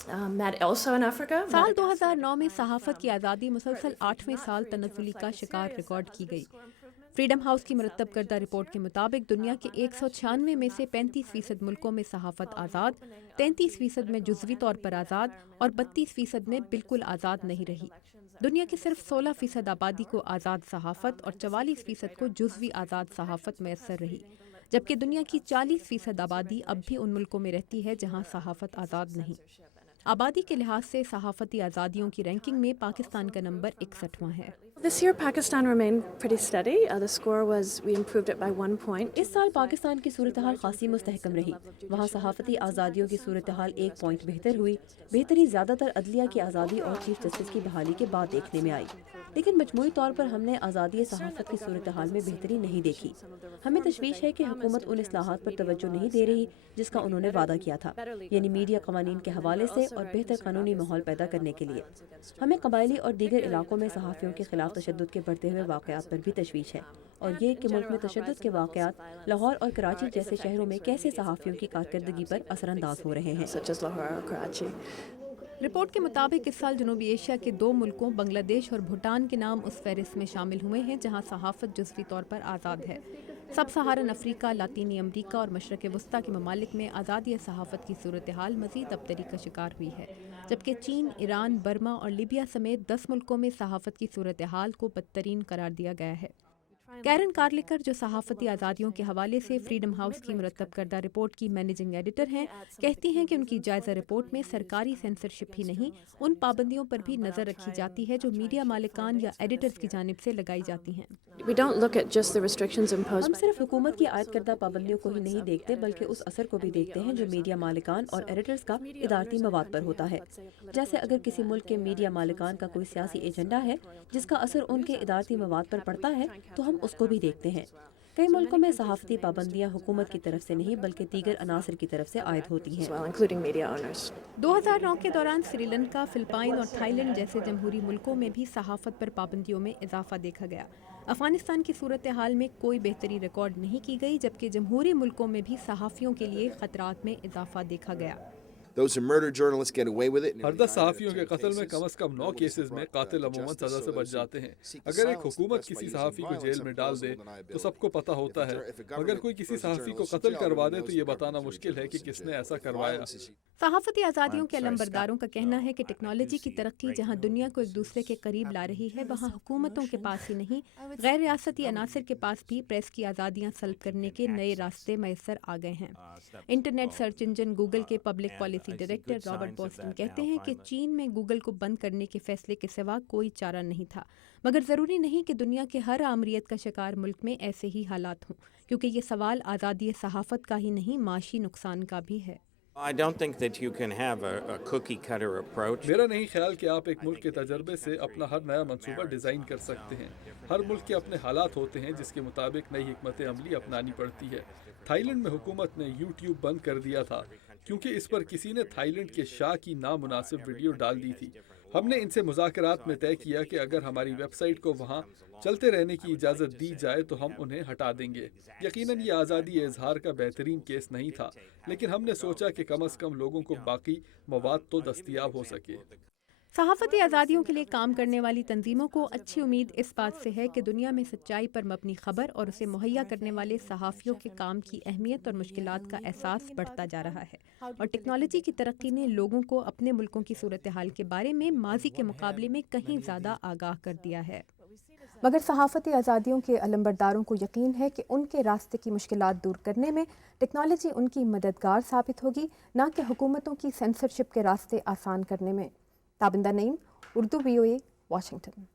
साल 2009 में सहाफ़त की आज़ादी मुसलसल 8वें साल तनज़्ज़ुली का शिकार रिकॉर्ड की गई। फ्रीडम हाउस की मुरतब करदा रिपोर्ट के मुताबिक दुनिया के 196 में से 35% मुल्कों में सहाफ़त आज़ाद, 33% में जुज़वी तौर पर आज़ाद और 32% में बिल्कुल आज़ाद नहीं रही। दुनिया की सिर्फ 16% आबादी को आज़ाद सहाफ़त और 44% को जुज़वी आज़ाद सहाफ़त मैसर रही, जबकि दुनिया की 40% आबादी अब भी उन मुल्कों में रहती है जहाँ सहाफ़त आज़ाद नहीं। आबादी के लिहाज से सहाफ़ती आज़ादियों की रैंकिंग में पाकिस्तान का नंबर 61वां है। This year, Pakistan remained pretty steady. The score was we improved it by 1 point. इस साल पाकिस्तान की सूरत हाल खासी मुस्तहकम रही। वहाँ सहाफ़ती आज़ादियों की सूरत हाल 1 पॉइंट बेहतर हुई। बेहतरी ज़्यादातर अदलिया की आज़ादी और चीफ जस्टिस की बहाली के बाद देखने में आई, लेकिन मजमूई तौर पर हमने आज़ादी सहाफ़त की सूरत हाल में बेहतरी नहीं देखी। हमें तशवीश है कि हुकूमत उन इस्लाहात पर तवज्जो नहीं दे रही जिसका उन्होंने वादा किया था, यानी मीडिया कवानीन के हवाले से और बेहतर कानूनी माहौल पैदा करने के लिए। हमें कबायली और दीगर इलाकों में सहाफ़ियों के खिलाफ तशद्दुद के बढ़ते हुए वाक़यात पर भी तशवीश है, और ये कि मुल्क में तशद्दुद के वाक़यात लाहौर और कराची जैसे शहरों में कैसे सहाफ़ियों की कारकर्दगी पर असरअंदाज हो रहे हैं। रिपोर्ट के मुताबिक इस साल जनूबी एशिया के 2 मुल्कों बांग्लादेश और भूटान के नाम उस फहरिस्त में शामिल हुए हैं जहां सहाफ़त जुज़वी तौर पर आज़ाद है। सब सहारन अफ्रीका, लातीनी अमरीका और मशरक़ वस्ता के ममालिक में आज़ादी सहाफ़त की सूरत हाल मज़ीद अबतरी का शिकार हुई है, जबकि चीन, ईरान, बर्मा और लीबिया समेत 10 मुल्कों में सहाफ़त की सूरत हाल को बदतरीन करार दिया गया है। कैरन कार्लिकर, जो सहाफ़ती आज़ादियों के हवाले से फ्रीडम हाउस की मुरतब करदा रिपोर्ट की मैनेजिंग एडिटर हैं, कहती हैं कि उनकी जायज़ा रिपोर्ट में सरकारी सेंसरशिप ही नहीं, उन पाबंदियों पर भी नज़र रखी जाती है जो मीडिया मालिकान या एडिटर्स की जानिब से लगाई जाती हैं। हम सिर्फ हुकूमत की आयद करदा पाबंदियों को ही नहीं देखते, बल्कि उस असर को भी देखते हैं जो मीडिया मालिकान और एडिटर्स का इदारती मवाद पर होता है। जैसे अगर किसी मुल्क के मीडिया मालिकान का कोई सियासी एजेंडा है जिसका असर उनके इदारती मवाद पर पड़ता है, तो हम उसको भी देखते हैं। कई मुल्कों में सहाफ़ती पाबंदियाँ हुकूमत की तरफ से नहीं बल्कि दीगर अनासर की तरफ से आयद होती हैं। 2009 के दौरान श्रीलंका, फिलिपाइन और थाईलैंड जैसे जमहूरी मुल्कों में भी सहाफ़त पर पाबंदियों में इजाफा देखा गया। अफगानिस्तान की सूरत हाल में कोई बेहतरी रिकॉर्ड नहीं की गई, जबकि जमहूरी मुल्कों में भी सहाफ़ियों के लिए ख़तरात में इजाफा देखा गया। हर 10 सहाफ़ियों के कत्ल में कम अज़ कम 9 केसेस में कातिल अमूमन सज़ा से बच जाते हैं। अगर एक हुकूमत किसी सहाफ़ी को जेल में डाल दे तो सबको पता होता है, मगर कोई किसी सहाफ़ी को कत्ल करवा दे तो ये बताना मुश्किल है कि किसने ऐसा करवाया। सहाफ़ती आज़ादियों के अलंबरदारों का कहना है कि टेक्नोलॉजी की तरक्की जहां दुनिया को एक दूसरे के करीब ला रही है, वहां हुकूमतों के पास ही नहीं, गैर रियासती अनासर के पास भी प्रेस की आज़ादियाँ सल्ब करने के नए रास्ते मैसर आ गए हैं। इंटरनेट सर्च इंजन गूगल के public policy director Robert Boston कहते हैं कि चीन में गूगल को बंद करने के फैसले के सिवा कोई चारा नहीं था, मगर ज़रूरी नहीं कि दुनिया के हर आमरीत का शिकार मुल्क में ऐसे ही हालात हों, क्योंकि ये सवाल आज़ादी सहाफ़त का ही नहीं, माशी नुकसान का भी है। मेरा नहीं ख्याल कि आप एक मुल्क के तजर्बे से अपना हर नया मंसूबा डिज़ाइन कर सकते हैं। हर मुल्क के अपने हालात होते हैं जिसके मुताबिक नई हिकमत अमली अपनानी पड़ती है। थाईलैंड में हुकूमत ने यूट्यूब बंद कर दिया था क्योंकि इस पर किसी ने थाईलैंड के शाह की नामुनासिब वीडियो डाल दी थी। हमने इनसे मुज़ाकरात में तय किया कि अगर हमारी वेबसाइट को वहाँ चलते रहने की इजाज़त दी जाए तो हम उन्हें हटा देंगे। यकीनन ये आज़ादी इजहार का बेहतरीन केस नहीं था, लेकिन हमने सोचा कि कम अज़ कम लोगों को बाकी मवाद तो दस्तयाब हो सके। सहाफ़ती आज़ादियों के लिए काम करने वाली तंजीमों को अच्छी उम्मीद इस बात से है कि दुनिया में सच्चाई पर मबनी खबर और उसे मुहैया करने वाले सहाफ़ियों के काम की अहमियत और मुश्किलात का एहसास बढ़ता जा रहा है, और टेक्नोलॉजी की तरक्की ने लोगों को अपने मुल्कों की सूरत हाल के बारे में माजी के मुकाबले में कहीं ज़्यादा आगाह कर दिया है। मगर सहाफ़ती आज़ादियों के अलंबरदारों को यकीन है कि उनके रास्ते की मुश्किलात दूर करने में टेक्नोलॉजी उनकी मददगार साबित होगी, ना कि हुकूमतों की सेंसरशिप के रास्ते आसान करने में। Tabinda Naeem, Urdu VOA, Washington.